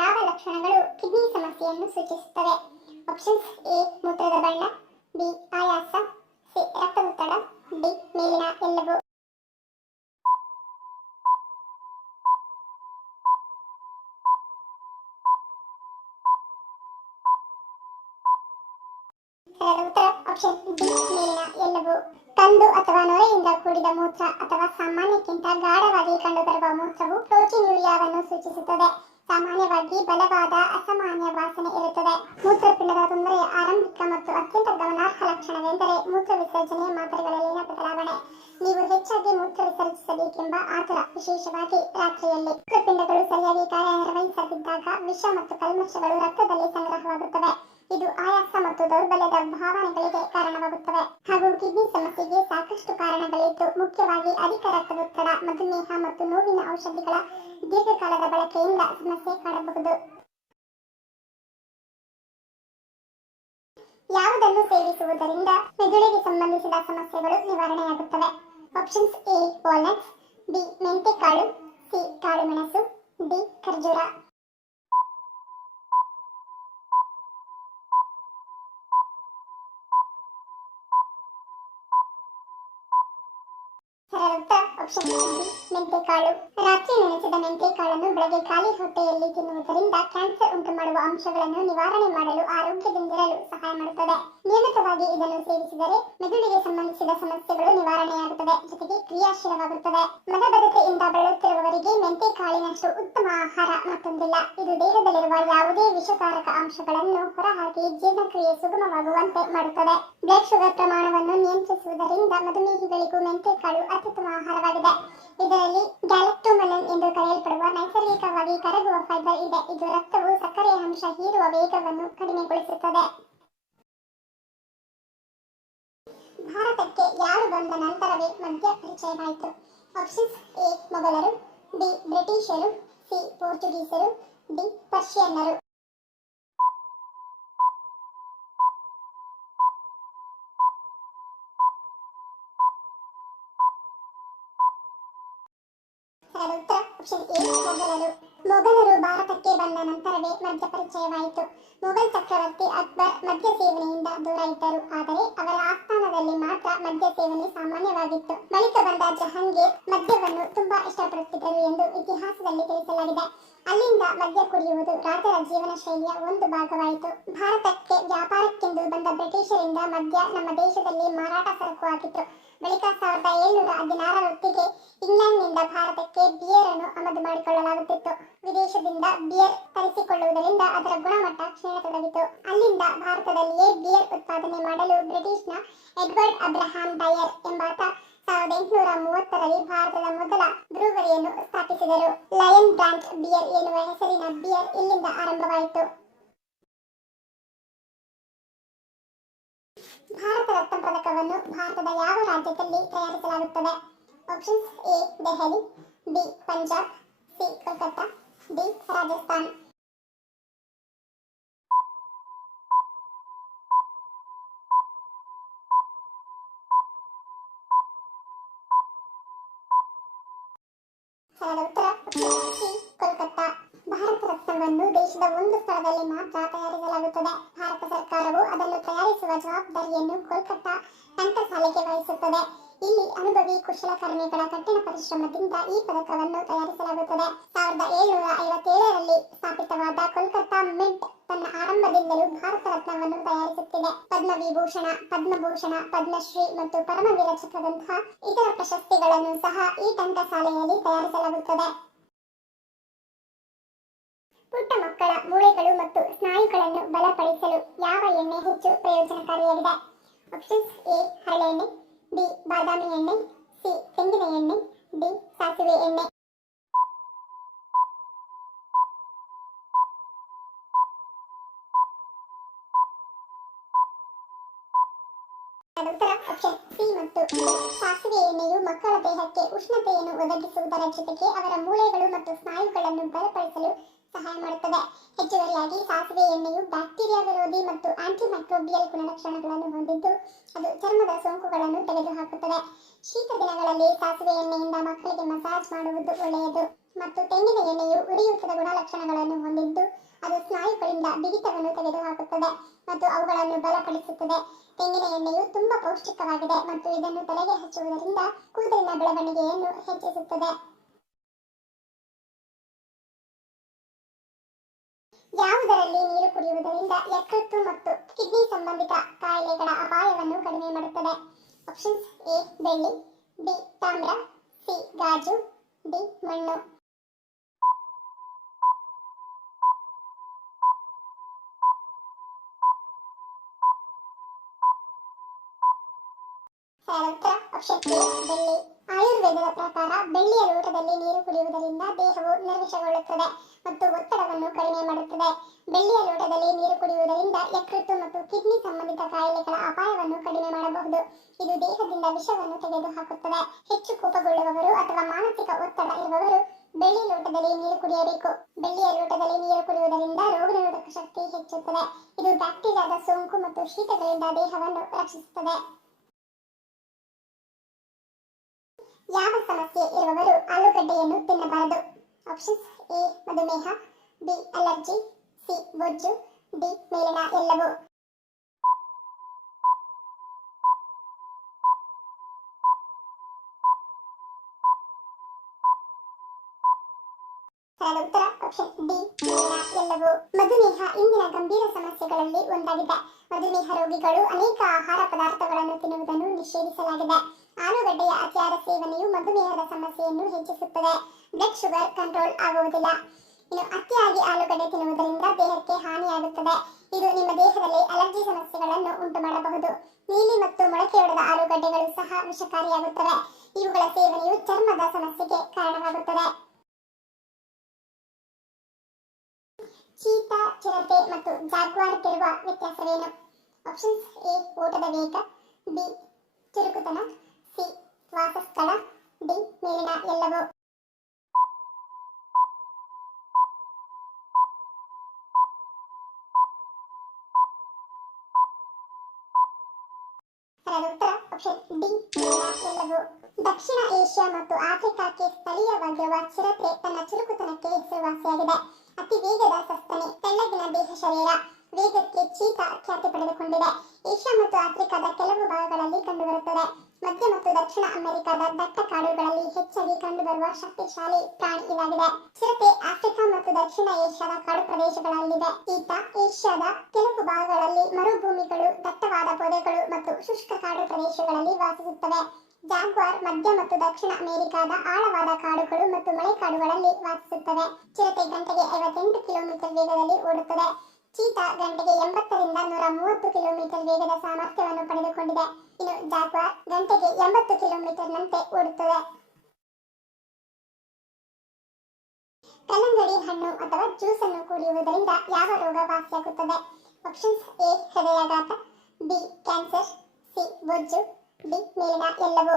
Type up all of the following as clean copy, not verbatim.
ಯಾವ ಲಕ್ಷಣಗಳು ಕಿಡ್ನಿ ಸಮಸ್ಯೆಯನ್ನು ಸೂಚಿಸುತ್ತವೆ? ಆಪ್ಷನ್ಸ್: ಎ ಮೂತ್ರದ ಬಣ್ಣ, ಬಿ ಆಯಾಸ, ಸಿ ರಕ್ತದೊತ್ತಡ, ಡಿ ಮೇಲಿನ ಎಲ್ಲವೂ. ಸರಿಯಾದ ಉತ್ತರ ಆಪ್ಷನ್ ಡಿ ಮೇಲಿನ ಎಲ್ಲವೂ. ಕಂದು ಅಥವಾ ನೊರೆಯಿಂದ ಕೂಡಿದ ಮೂತ್ರ ಅಥವಾ ಸಾಮಾನ್ಯಕ್ಕಿಂತ ಗಾಢವಾಗಿ ಕಂಡುಬರುವ ಮೂತ್ರವು ಪ್ರೋಟೀನ್ಯೂರಿಯಾವನ್ನು ಸೂಚಿಸುತ್ತದೆ. ಸಾಮಾನ್ಯವಾಗಿ ಬಲವಾದ ಅಸಾಮಾನ್ಯ ವಾಸನೆ ಇರುತ್ತದೆ. ಮೂತ್ರಪಿಂಡದ ತೊಂದರೆಯ ಆರಂಭಿಕ ಮತ್ತು ಅತ್ಯಂತ ಗಮನಾರ್ಹ ಲಕ್ಷಣವೆಂದರೆ ಮೂತ್ರ ವಿಸರ್ಜನೆಯ ಮಾತ್ರೆಗಳಲ್ಲಿನ ಬದಲಾವಣೆ. ನೀವು ಹೆಚ್ಚಾಗಿ ಮೂತ್ರ ವಿಸರ್ಜಿಸಬೇಕೆಂಬ ಆತುರ, ವಿಶೇಷವಾಗಿ ರಾತ್ರಿಯಲ್ಲಿ. ಮೂತ್ರಪಿಂಡಗಳು ಸರಿಯಾಗಿ ಕಾರ್ಯನಿರ್ವಹಿಸದಿದ್ದಾಗ ವಿಷ ಮತ್ತು ಕಲ್ಮಶಗಳು ರಕ್ತದಲ್ಲಿ ಸಂಗ್ರಹವಾಗುತ್ತವೆ. ಇದು ಆಯಾಸ ಮತ್ತು ದೌರ್ಬಲ್ಯದ ಭಾವನೆಗಳಿಗೆ ಕಾರಣವಾಗುತ್ತವೆ. ಹಾಗೂ ಕಿಡ್ನಿ ಸಮಸ್ಯೆಗೆ ಸಾಕಷ್ಟು ಕಾರಣಗಳಿದ್ದು, ಮುಖ್ಯವಾಗಿ ಅಧಿಕ ರಕ್ತದೊತ್ತಡ, ಮಧುಮೇಹ ಮತ್ತು ನೋವಿನ ಔಷಧಿಗಳ ದೀರ್ಘಕಾಲದ ಬಳಕೆಯಿಂದ ಸಮಸ್ಯೆ ಕಾಡಬಹುದು. ಯಾವುದನ್ನು ಸೇವಿಸುವುದರಿಂದ ಮೆದುಳಿಗೆ ಸಂಬಂಧಿಸಿದ ಸಮಸ್ಯೆಗಳು ನಿವಾರಣೆಯಾಗುತ್ತವೆ? ಆಪ್ಷನ್ಸ್: ಎ ವಾಲ್ನಟ್ಸ್, ಬಿ ಮೆಂತೆಕಾಳು, ಸಿ ಕಾಳುಮೆಣಸು, ಡಿ ಖರ್ಜೂರ. ಆಪ್ಷನ್ ಡಿ ಮೆಂತೆಕಾಳು. ರಾತ್ರಿ ನೆನೆಸಿದ ಮೆಂತೆಕಾಳನ್ನು ಬೆಳಗ್ಗೆ ಖಾಲಿ ಹೊಟ್ಟೆಯಲ್ಲಿ ತಿನ್ನುವುದರಿಂದ ಕ್ಯಾನ್ಸರ್ ಉಂಟು ಮಾಡುವ ಅಂಶಗಳನ್ನು ನಿವಾರಣೆ ಮಾಡಲು, ಆರೋಗ್ಯದಿಂದಿರಲು ಸಹಾಯ ಮಾಡುತ್ತದೆ. ನಿಯಮಿತವಾಗಿ ಇದನ್ನು ಸೇವಿಸಿದರೆ ಮೆದುಳಿಗೆ ಸಂಬಂಧಿಸಿದ ಸಮಸ್ಯೆಗಳು ನಿವಾರಣೆಯಾಗುತ್ತದೆ, ಜೊತೆಗೆ ಕ್ರಿಯಾಶೀಲವಾಗುತ್ತದೆ. ಮಲಬದ್ಧತೆಯಿಂದ ಬಳಲುತ್ತಿರುವವರಿಗೆ ಮೆಂತೆಕಾಳಿನಷ್ಟು ಉತ್ತಮ ಆಹಾರ ಮತ್ತೊಂದಿಲ್ಲ. ಇದು ದೇಹದಲ್ಲಿರುವ ಯಾವುದೇ ವಿಷಕಾರಕ ಅಂಶಗಳನ್ನು ಹೊರಹಾಕಿ ಜೀರ್ಣಕ್ರಿಯೆ ಸುಗಮವಾಗುವಂತೆ ಮಾಡುತ್ತದೆ. ಬ್ಲಡ್ ಶುಗರ್ ಪ್ರಮಾಣವನ್ನು ನಿಯಂತ್ರಿಸುವುದರಿಂದ ಮಧುಮೇಹಿಗಳಿಗೂ ಮೆಂತೆಕಾಳು ಅತ್ಯುತ್ತಮ ಆಹಾರವಾಗಿದೆ. ಇದರಲ್ಲಿ ಗ್ಯಾಲಕ್ಟೋಮನನ್ ಎಂದು ಕರೆಯಲ್ಪಡುವ ನೈಸರ್ಗಿಕವಾಗಿ ಕರಗುವ ಫೈಬರ್ ಇದೆ. ಇದು ರಕ್ತವು ಸಕ್ಕರೆಯ ಅಂಶ ಹೀರುವ ವೇಗವನ್ನು ಕಡಿಮೆಗೊಳಿಸುತ್ತದೆ. ಭಾರತಕ್ಕೆ ಯಾರು ಬಂದ ನಂತರವೇ ಮದ್ಯ ಪರಿಚಯವಾಯಿತು? ಆಪ್ಷನ್ಸ್: ಎ ಮೊಘಲರು, ಬಿ ಬ್ರಿಟಿಷರು, ಸಿ ಪೋರ್ಚುಗೀಸರು, ಡಿ ಪರ್ಷಿಯನ್ನರು. ಉತ್ತರ ಆಪ್ಷನ್ ಎ ಮೊಘಲರು. ಮೊಘಲರು ಭಾರತಕ್ಕೆ ಬಂದ ನಂತರವೇ ಮದ್ಯ ಪರಿಚಯವಾಯಿತು. ಮೊಘಲ್ ಚಕ್ರವರ್ತಿ ಅಕ್ಬರ್ ಮದ್ಯ ಸೇವನೆಯಿಂದ ದೂರ ಇದ್ದರು, ಆದರೆ ಅವರ ಆಸ್ಥಾನದಲ್ಲಿ ಮಾತ್ರ ಮದ್ಯ ಸೇವನೆ ಸಾಮಾನ್ಯವಾಗಿತ್ತು. ಬಳಿಕ ಬಂದ ಜಹಾಂಗೀರ್ ಮದ್ಯವನ್ನು ತುಂಬಾ ಇಷ್ಟಪಡುತ್ತಿದ್ದರು ಎಂದು ಇತಿಹಾಸದಲ್ಲಿ ತಿಳಿಸಲಾಗಿದೆ. ಅಲ್ಲಿಂದ ಮದ್ಯ ಕುಡಿಯುವುದು ರಾಜರ ಜೀವನ ಶೈಲಿಯ ಒಂದು ಭಾಗವಾಯಿತು. ಭಾರತಕ್ಕೆ ವ್ಯಾಪಾರಕ್ಕೆಂದು ಬಂದ ಬ್ರಿಟಿಷರಿಂದ ಮದ್ಯ ನಮ್ಮ ದೇಶದಲ್ಲಿ ಮಾರಾಟ ಸರಕು ಆಗಿತ್ತು. ಬಳಿಕ 1716 ಹೊತ್ತಿಗೆ ಇಂಗ್ಲೆಂಡ್ನಿಂದ ಭಾರತಕ್ಕೆ ಬಿಯರ್ ಅನ್ನು ಆಮದು ಮಾಡಿಕೊಳ್ಳಲಾಗುತ್ತಿತ್ತು. ವಿದೇಶದಿಂದ ಬಿಯರ್ ತರಿಸಿಕೊಳ್ಳುವುದರಿಂದ ಅದರ ಗುಣಮಟ್ಟ ಕ್ಷೀಣಿಸತೊಡಗಿತು. ಅಲ್ಲಿಂದ ಭಾರತದಲ್ಲಿಯೇ ಬಿಯರ್ ಉತ್ಪಾದನೆ ಮಾಡಲು ಬ್ರಿಟಿಷ್ನ ಎಡ್ವರ್ಡ್ ಅಬ್ರಹಾಂ ಡಯರ್ ಎಂಬಾತ 1830ರಲ್ಲಿ ಭಾರತದ ಮೊದಲ ಬ್ರೂವರಿಯನ್ನು ಸ್ಥಾಪಿಸಿದರು. ಲಯನ್ ಬ್ರಾಂಡ್ ಬಿಯರ್ ಎನ್ನುವ ಹೆಸರಿನ ಬಿಯರ್ ಇಲ್ಲಿಂದ ಆರಂಭವಾಯಿತು. ಭಾರತ ರತ್ನ ಪದಕವನ್ನು ಭಾರತದ ಯಾವ ರಾಜ್ಯದಲ್ಲಿ ತಯಾರಿಸಲಾಗುತ್ತದೆ? Options: A Delhi, B Punjab, C Kolkata, D Rajasthan. ಸರಿಯಾದ ಉತ್ತರ ಸಿ ಕೋಲ್ಕತ್ತಾ. ಭಾರತ ರತ್ನವನ್ನು ದೇಶದ ಒಂದು ಸ್ಥಳದಲ್ಲಿ ಮಾತ್ರ ತಯಾರಿಸಲಾಗುತ್ತದೆ. ಭಾರತ ಸರ್ಕಾರವು ಅದನ್ನು ತಯಾರಿಸುವ ಜವಾಬ್ದಾರಿಯನ್ನು ಕೋಲ್ಕತ್ತಾ ಟಂಕಸಾಲೆಗೆ ವಹಿಸುತ್ತದೆ. ಇಲ್ಲಿ ಅನುಭವಿ ಕುಶಲಕರ್ಮಿಗಳ ಕಠಿಣ ಪರಿಶ್ರಮದಿಂದ ಈ ಪದಕವನ್ನು ತಯಾರಿಸಲಾಗುತ್ತದೆ. 1757ರಲ್ಲಿ ಸ್ಥಾಪಿತವಾದ ಕೋಲ್ಕತ್ತಾ ಮಿಂಟ್ ತನ್ನ ಆರಂಭದಿಂದಲೂ ಭಾರತ ರತ್ನವನ್ನು ತಯಾರಿಸುತ್ತಿದೆ. ಪದ್ಮವಿಭೂಷಣ, ಪದ್ಮಭೂಷಣ, ಪದ್ಮಶ್ರೀ ಮತ್ತು ಪರಮವೀರ ಚಕ್ರದಂತಹ ಇತರ ಪ್ರಶಸ್ತಿಗಳನ್ನು ಸಹ ಈ ಟಂಕಸಾಲೆಯಲ್ಲಿ ತಯಾರಿಸಲಾಗುತ್ತದೆ. ಪುಟ್ಟ ಮಕ್ಕಳ ಮೂಳೆಗಳು ಮತ್ತು ಸ್ನಾಯುಗಳನ್ನು ಬಲಪಡಿಸಲು ಯಾವ ಎಣ್ಣೆ ಹೆಚ್ಚು ಪ್ರಯೋಜನಕಾರಿಯಾಗಿದೆ? ಆಪ್ಷನ್ಸ್: ಎ ಹರಳೆ ಎಣ್ಣೆ, ಬಿ ಬಾದಾಮಿ ಎಣ್ಣೆ, ಸಿ ತೆಂಗಿನ ಎಣ್ಣೆ, ಡಿ ಸಾಸಿವೆ ಎಣ್ಣೆ. ಉತ್ತರ ಆಪ್ಷನ್ ಸಿ ಮತ್ತು ಡಿ. ಸಾಸಿವೆ ಎಣ್ಣೆಯು ಮಕ್ಕಳ ದೇಹಕ್ಕೆ ಉಷ್ಣತೆಯನ್ನು ಒದಗಿಸುವುದರ ಜೊತೆಗೆ ಅವರ ಮೂಳೆಗಳು ಮತ್ತು ಸ್ನಾಯುಗಳನ್ನು ಬಲಪಡಿಸಲು ಸಹಾಯ ಮಾಡುತ್ತದೆ. ಹೆಚ್ಚುವರಿಯಾಗಿ ಸಾಸಿವೆ ಎಣ್ಣೆಯು ಬ್ಯಾಕ್ಟೀರಿಯಾ ವಿರೋಧಿ ಮತ್ತು ಆಂಟಿಮೈಕ್ರೋಬಿಯಲ್ ಗುಣಲಕ್ಷಣಗಳನ್ನು ಹೊಂದಿದ್ದು ಅದು ಚರ್ಮದ ಸೋಂಕುಗಳನ್ನು ತೆಗೆದುಹಾಕುತ್ತದೆ. ಶೀತ ದಿನಗಳಲ್ಲಿ ಸಾಸಿವೆ ಎಣ್ಣೆಯಿಂದ ಮಕ್ಕಳಿಗೆ ಮಸಾಜ್ ಮಾಡುವುದು ಒಳ್ಳೆಯದು. ಮತ್ತು ತೆಂಗಿನ ಎಣ್ಣೆಯು ಉರಿಯೂತದ ಗುಣಲಕ್ಷಣಗಳನ್ನು ಹೊಂದಿದ್ದು ಅದು ಸ್ನಾಯುಗಳಿಂದ ಬಿಗಿತವನ್ನು ತೆಗೆದುಹಾಕುತ್ತದೆ ಮತ್ತು ಅವುಗಳನ್ನು ಬಲಪಡಿಸುತ್ತದೆ. ತೆಂಗಿನ ಎಣ್ಣೆಯು ತುಂಬಾ ಪೌಷ್ಟಿಕವಾಗಿದೆ ಮತ್ತು ಇದನ್ನು ತಲೆಗೆ ಹಚ್ಚುವುದರಿಂದ ಕೂದಲಿನ ಬೆಳವಣಿಗೆಯನ್ನು ಹೆಚ್ಚಿಸುತ್ತದೆ. ಯಾವುದರಲ್ಲಿ ನೀರು ಕುಡಿಯುವುದರಿಂದ ಯಕೃತ್ತು ಮತ್ತು ಕಿಡ್ನಿ ಸಂಬಂಧಿತ ಕಾಯಿಲೆಗಳ ಅಪಾಯವನ್ನು ಕಡಿಮೆ ಮಾಡುತ್ತದೆ? ಆಪ್ಷನ್ಸ್: ಎ ಬೆಳ್ಳಿ, ಬಿ ತಾಮ್ರ, ಸಿ ಗಾಜು, ಡಿ ಮಣ್ಣು. ಉತ್ತರ ಆಪ್ಷನ್ ಎ ಬೆಳ್ಳಿ. ಆಯುರ್ವೇದದ ಪ್ರಕಾರ ಬೆಳ್ಳಿಯ ಲೋಟದಲ್ಲಿ ನೀರು ಕುಡಿಯುವುದರಿಂದ ದೇಹವು ನಿರ್ವಿಷಗೊಳ್ಳುತ್ತದೆ ಮತ್ತು ಒತ್ತಡವನ್ನು ಕಡಿಮೆ ಮಾಡುತ್ತದೆ. ಬೆಳ್ಳಿಯ ಲೋಟದಲ್ಲಿ ನೀರು ಕುಡಿಯುವುದರಿಂದ ಯಕೃತ್ತು ಮತ್ತು ಕಿಡ್ನಿ ಸಂಬಂಧಿತ ಕಾಯಿಲೆಗಳ ಅಪಾಯವನ್ನು ಕಡಿಮೆ ಮಾಡಬಹುದು. ಇದು ದೇಹದಿಂದ ವಿಷವನ್ನು ತೆಗೆದುಹಾಕುತ್ತದೆ. ಹೆಚ್ಚು ಕೋಪಗೊಳ್ಳುವವರು ಅಥವಾ ಮಾನಸಿಕ ಒತ್ತಡ ಇರುವವರು ಬೆಳ್ಳಿ ಲೋಟದಲ್ಲಿ ನೀರು ಕುಡಿಯಬೇಕು. ಬೆಳ್ಳಿಯ ಲೋಟದಲ್ಲಿ ನೀರು ಕುಡಿಯುವುದರಿಂದ ರೋಗನಿರೋಧಕ ಶಕ್ತಿ ಹೆಚ್ಚುತ್ತದೆ. ಇದು ಬ್ಯಾಕ್ಟೀರಿಯಾದ ಸೋಂಕು ಮತ್ತು ಶೀತಗಳಿಂದ ದೇಹವನ್ನು ರಕ್ಷಿಸುತ್ತದೆ. ಯಾವ ಸಮಸ್ಯೆ ಇರುವವರು ಆಲೂಗಡ್ಡೆಯನ್ನು ತಿನ್ನಬಾರದು? ಆಪ್ಷನ್ಸ್: ಎ ಮಧುಮೇಹ, ಬಿ ಅಲರ್ಜಿ, ಸಿ ಬೊಜ್ಜು, ಡಿ ಮೇಲಿನ ಎಲ್ಲವೂ. ಉತ್ತರ ಆಪ್ಷನ್ ಡಿ ಮೇಲಿನ ಎಲ್ಲವೂ. ಮಧುಮೇಹ ಇಂದಿನ ಗಂಭೀರ ಸಮಸ್ಯೆಗಳಲ್ಲಿ ಒಂದಾಗಿದೆ. ಮಧುಮೇಹ ರೋಗಿಗಳು ಅನೇಕ ಆಹಾರ ಪದಾರ್ಥಗಳನ್ನು ತಿನ್ನುವುದನ್ನು ನಿಷೇಧಿಸಲಾಗಿದೆ. ಆಲೂಗಡ್ಡೆಯ ಅತಿಯಾದ ಸೇವನೆಯು ಮಧುಮೇಹದ ಸಮಸ್ಯೆಯನ್ನು ಹೆಚ್ಚಿಸುತ್ತದೆ. ಬ್ಲಡ್ ಶುಗರ್ ಕಂಟ್ರೋಲ್ ಆಗುವುದಿಲ್ಲ. ಇನ್ನು ಅತಿಯಾಗಿ ಆಲೂಗಡ್ಡೆ ತಿನ್ನುವುದರಿಂದ ದೇಹಕ್ಕೆ ಹಾನಿಯಾಗುತ್ತದೆ. ಇದು ನಿಮ್ಮ ದೇಹದಲ್ಲಿ ಅಲರ್ಜಿ ಸಮಸ್ಯೆಗಳನ್ನು ಉಂಟು ಮಾಡಬಹುದು. ನೀಲಿ ಮತ್ತು ಮೊಳಕೆಯೊಡೆದ ಆಲೂಗಡ್ಡೆಗಳು ಸಹ ವಿಷಕಾರಿಯಾಗುತ್ತವೆ. ಇವುಗಳ ಸೇವನೆಯು ಚರ್ಮದ ಸಮಸ್ಯೆಗೆ ಕಾರಣವಾಗುತ್ತದೆ. ಚೀತಾ, ಚಿರತೆ ಮತ್ತು ಜಾಗ್ವಾರ್ಗಿರುವ ವ್ಯತ್ಯಾಸವೇನು? ಆಪ್ಷನ್ಸ್: ಎ ಓಟದ ವೇಗ, ಬಿ ಚುರುಕುತನ, ಸಿ ವಾಸಸ್ಥಳ, ಡಿ ಮೇಲಿನ ಎಲ್ಲವೂ. ಉತ್ತರ ಆಪ್ಷನ್ ಡಿ ಮೇಲಿನ ಎಲ್ಲವೂ. ದಕ್ಷಿಣ ಏಷ್ಯಾ ಮತ್ತು ಆಫ್ರಿಕಾಕ್ಕೆ ಸ್ಥಳೀಯವಾಗಿರುವ ಚಿರತೆ ತನ್ನ ಚುರುಕುತನಕ್ಕೆ ಹೆಸರುವಾಸಿಯಾಗಿದೆ. ಅತಿ ವೇಗದ ಸಸ್ತನಿ, ತೆಳ್ಳಗಿನ ದೇಹ ಶರೀರ, ವೇಗಕ್ಕೆ ಚೀತಾ ಖ್ಯಾತಿ ಪಡೆದುಕೊಂಡಿದೆ. ಏಷ್ಯಾ ಮತ್ತು ಆಫ್ರಿಕಾದ ಕೆಲವು ಭಾಗಗಳಲ್ಲಿ ಕಂಡುಬರುತ್ತದೆ. ಮಧ್ಯ ಮತ್ತು ದಕ್ಷಿಣ ಅಮೆರಿಕದ ದಟ್ಟ ಕಾಡುಗಳಲ್ಲಿ ಹೆಚ್ಚಾಗಿ ಕಂಡುಬರುವ ಶಕ್ತಿಶಾಲಿ ಪ್ರಾಣಿ ಇದಾಗಿದೆ. ಚಿರತೆ ಆಫ್ರಿಕಾ ಮತ್ತು ದಕ್ಷಿಣ ಏಷ್ಯಾದ ಕಾಡು ಪ್ರದೇಶಗಳಲ್ಲಿದೆ. ಚೀತಾ ಏಷ್ಯಾದ ಕೆಲವು ಭಾಗಗಳಲ್ಲಿ ಮರುಭೂಮಿಗಳು, ದಟ್ಟವಾದ ಪೊದೆಗಳು ಮತ್ತು ಶುಷ್ಕ ಕಾಡು ಪ್ರದೇಶಗಳಲ್ಲಿ ವಾಸಿಸುತ್ತವೆ. ಜಾಗ್ವಾರ್ ಮಧ್ಯ ಮತ್ತು ದಕ್ಷಿಣ ಅಮೆರಿಕಾದ ಆಳವಾದ ಕಾಡುಗಳು ಮತ್ತು ಮಳೆಕಾಡುಗಳಲ್ಲಿ ವಾಸಿಸುತ್ತವೆ. ಚಿರತೆ ಗಂಟೆಗೆ 58 ಕಿಲೋಮೀಟರ್ ವೇಗದಲ್ಲಿ ಓಡುತ್ತದೆ. ಚೀತಾ ಗಂಟೆಗೆ 80 ರಿಂದ 130 ಕಿಲೋಮೀಟರ್ ವೇಗದ ಸಾಮರ್ಥ್ಯವನ್ನು ಪಡೆದುಕೊಂಡಿದೆ. ಇನ್ನು ಜಾಗ್ವಾರ್ ಗಂಟೆಗೆ 80 ಕಿಲೋಮೀಟರ್ನಂತೆ ಓಡುತ್ತದೆ. ಕಲ್ಲಂಗಡಿ ಹಣ್ಣು ಅಥವಾ ಜ್ಯೂಸ್ ಅನ್ನು ಕುಡಿಯುವುದರಿಂದ ಯಾವ ರೋಗ ವಾಸಿಯಾಗುತ್ತದೆ? ಆಪ್ಷನ್ಸ್: ಎ ಹೃದಯಾಘಾತ, ಬಿ ಕ್ಯಾನ್ಸರ್, ಸಿ ಬೊಜ್ಜು, ಡಿ ಮೇಲಿನ ಎಲ್ಲವೂ.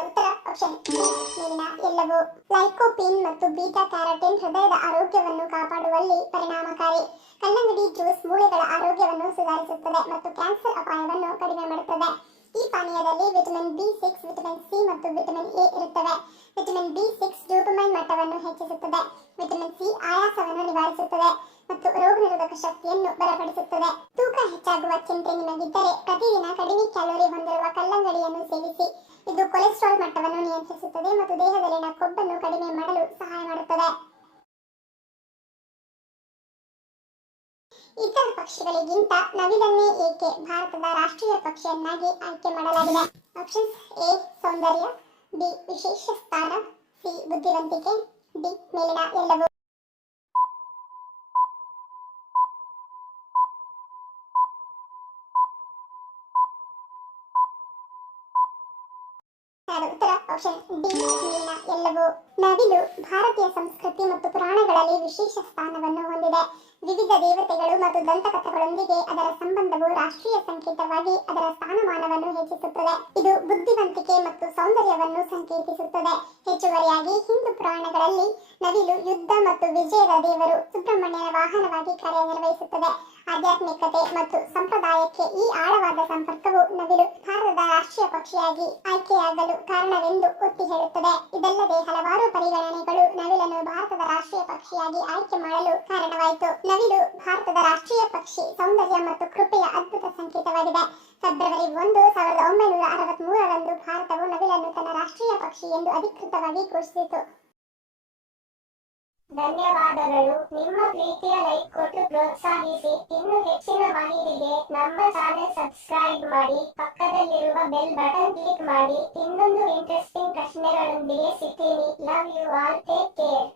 ಉತ್ತರ ಆಪ್ಷನ್ ಡಿ ಮೇಲಿನ ಎಲ್ಲವೂ. ಲೈಕೋಪೀನ್ ಮತ್ತು ಬೀಟಾ ಕ್ಯಾರೋಟಿನ್ ಹೃದಯದ ಆರೋಗ್ಯವನ್ನು ಕಾಪಾಡುವಲ್ಲಿ ಪರಿಣಾಮಕಾರಿ. ಕಲ್ಲಂಗಡಿ ಜ್ಯೂಸ್ ಮೂಳೆಗಳ ಆರೋಗ್ಯವನ್ನು ಸುಧಾರಿಸುತ್ತದೆ ಮತ್ತು ಕ್ಯಾನ್ಸರ್ ಅಪಾಯವನ್ನು ಕಡಿಮೆ ಮಾಡುತ್ತದೆ. ಈ ಪಾನೀಯದಲ್ಲಿ ವಿಟಮಿನ್ ಬಿ6, ವಿಟಮಿನ್ ಸಿ ಮತ್ತು ವಿಟಮಿನ್ ಎ ಇರುತ್ತವೆ. ವಿಟಮಿನ್ ಬಿ6 ಡೋಪಮೈನ್ ಮಟ್ಟವನ್ನು ಹೆಚ್ಚಿಸುತ್ತದೆ. ವಿಟಮಿನ್ ಸಿ ಆಯಾಸವನ್ನು ನಿವಾರಿಸುತ್ತದೆ ಮತ್ತು ರೋಗನಿರೋಧಕ ಶಕ್ತಿಯನ್ನು ಬಲಪಡಿಸುತ್ತದೆ. ತೂಕ ಹೆಚ್ಚಾಗುವ ಚಿಂತೆ ನಿಮಗಿದ್ದರೆ ಪ್ರತಿದಿನ ಕಡಿಮೆ ಕ್ಯಾಲೋರಿ ಹೊಂದಿರುವ ಕಲ್ಲಂಗಡಿಯನ್ನು ಸೇವಿಸಿ. ಇದು ಕೊಲೆಸ್ಟ್ರಾಲ್ ಮಟ್ಟವನ್ನು ನಿಯಂತ್ರಿಸುತ್ತದೆ ಮತ್ತು ದೇಹದಲ್ಲಿನ ಕೊಬ್ಬನ್ನು ಕಡಿಮೆ ಮಾಡಲು ಸಹಾಯ ಮಾಡುತ್ತದೆ. ಇತರ ಪಕ್ಷಿಗಳಿಗಿಂತ ನವಿಲನ್ನೇ ಏಕೆ ಭಾರತದ ರಾಷ್ಟ್ರೀಯ ಪಕ್ಷಿಯನ್ನಾಗಿ ಆಯ್ಕೆ ಮಾಡಲಾಗಿದೆ? ಆಪ್ಷನ್ಸ್: ಎ ಸೌಂದರ್ಯ, ಬಿ ವಿಶೇಷ ಸ್ಥಾನ, ಸಿ ಬುದ್ಧಿವಂತಿಕೆ, ಡಿ ಮೇಲಿನ ಎಲ್ಲವೂ. ಉತ್ತರ ಆಪ್ಷನ್ ಡಿ ನೀರಿನ ಎಲ್ಲವೂ. ನವಿಲು ಭಾರತೀಯ ಸಂಸ್ಕೃತಿ ಮತ್ತು ಪುರಾಣಗಳಲ್ಲಿ ವಿಶೇಷ ಸ್ಥಾನವನ್ನು ಹೊಂದಿದೆ. ವಿವಿಧ ದೇವತೆಗಳು ಮತ್ತು ದಂತಕಥೆಗಳೊಂದಿಗೆ ಅದರ ಸಂಬಂಧವು ರಾಷ್ಟ್ರೀಯ ಸಂಕೇತವಾಗಿ ಅದರ ಸ್ಥಾನಮಾನವನ್ನು ಹೆಚ್ಚಿಸುತ್ತದೆ. ಇದು ಬುದ್ಧಿವಂತಿಕೆ ಮತ್ತು ಸೌಂದರ್ಯವನ್ನು ಸಂಕೇತಿಸುತ್ತದೆ. ಹೆಚ್ಚುವರಿಯಾಗಿ ಹಿಂದೂ ಪುರಾಣಗಳಲ್ಲಿ ನವಿಲು ಯುದ್ಧ ಮತ್ತು ವಿಜಯದ ದೇವರು ಸುಬ್ರಹ್ಮಣ್ಯನ ವಾಹನವಾಗಿ ಕಾರ್ಯನಿರ್ವಹಿಸುತ್ತದೆ. ಆಧ್ಯಾತ್ಮಿಕತೆ ಮತ್ತು ಸಂಪ್ರದಾಯಕ್ಕೆ ಈ ಆಳವಾದ ಸಂಪರ್ಕವು ನವಿಲು ಭಾರತದ ರಾಷ್ಟ್ರೀಯ ಪಕ್ಷಿಯಾಗಿ ಆಯ್ಕೆಯಾಗಲು ಕಾರಣವೆಂದು ಒತ್ತಿ ಹೇಳುತ್ತದೆ. ಇದಲ್ಲದೆ ಹಲವಾರು ಪರಿಗಣನೆಗಳು ನವಿಲನ್ನು ಭಾರತದ ರಾಷ್ಟ್ರೀಯ ಪಕ್ಷಿಯಾಗಿ ಆಯ್ಕೆ ಮಾಡಲು ಕಾರಣವಾಯಿತು. ನವಿಲು ಭಾರತದ ರಾಷ್ಟ್ರೀಯ ಪಕ್ಷಿ ಸೌಂದರ್ಯ ಮತ್ತು ಕೃಪೆಯ ಅದ್ಭುತ ಸಂಕೇತವಾಗಿದೆ. ಫೆಬ್ರವರಿ 1, 1963ರಂದು ಭಾರತವು ನವಿಲನ್ನು ತನ್ನ ರಾಷ್ಟ್ರೀಯ ಪಕ್ಷಿ ಎಂದು ಅಧಿಕೃತವಾಗಿ ಘೋಷಿಸಿತು. ಧನ್ಯವಾದಗಳು. ನಿಮ್ಮ ಪ್ರೀತಿಯ ಲೈಕ್ ಕೊಟ್ಟು ಪ್ರೋತ್ಸಾಹಿಸಿ. ಇನ್ನು ಹೆಚ್ಚಿನ ಮಾಹಿತಿಗೆ ನಮ್ಮ ಚಾನೆಲ್ ಸಬ್ಸ್ಕ್ರೈಬ್ ಮಾಡಿ, ಪಕ್ಕದಲ್ಲಿರುವ ಬೆಲ್ ಬಟನ್ ಕ್ಲಿಕ್ ಮಾಡಿ. ಇನ್ನೊಂದು ಇಂಟ್ರೆಸ್ಟಿಂಗ್ ಪ್ರಶ್ನೆಗಳೊಂದಿಗೆ ಸಿಗ್ತೀನಿ. Love you all. Take care.